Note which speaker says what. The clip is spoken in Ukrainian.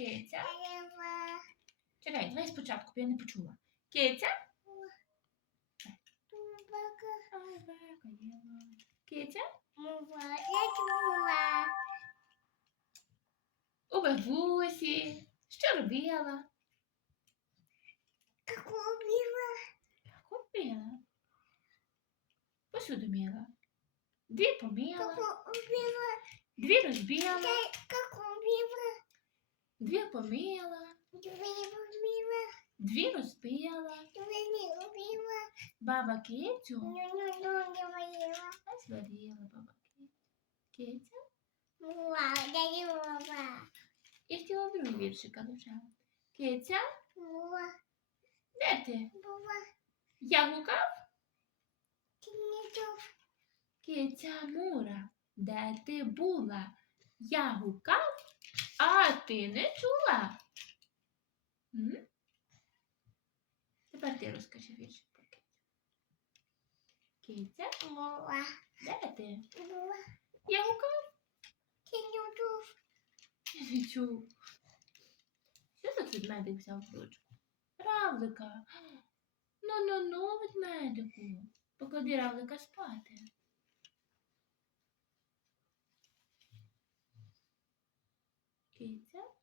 Speaker 1: Киця. Чекай, давай спочатку, бо я не почула. Киця. Собака їла. Киця. У бабусі. Що робила? Купила. Посуду мила. Дві поміла, дві розбила, дві поміла, дві розбила. Баба кицю. А зварила баба кицю. Киця. І хотіла другий віршик, але вже. Киця, де ти? Я гукав? Киця Мура, де ти була? Я гукав, а ти не чула. М? Тепер ти розкажи віршик про кицю. Киця, де ти? Я гукав, я не чув. Що за ведмедик взяв ручку? Равлика. Ну-ну-ну, ведмедику. Поклади равлика спати. 姐姐。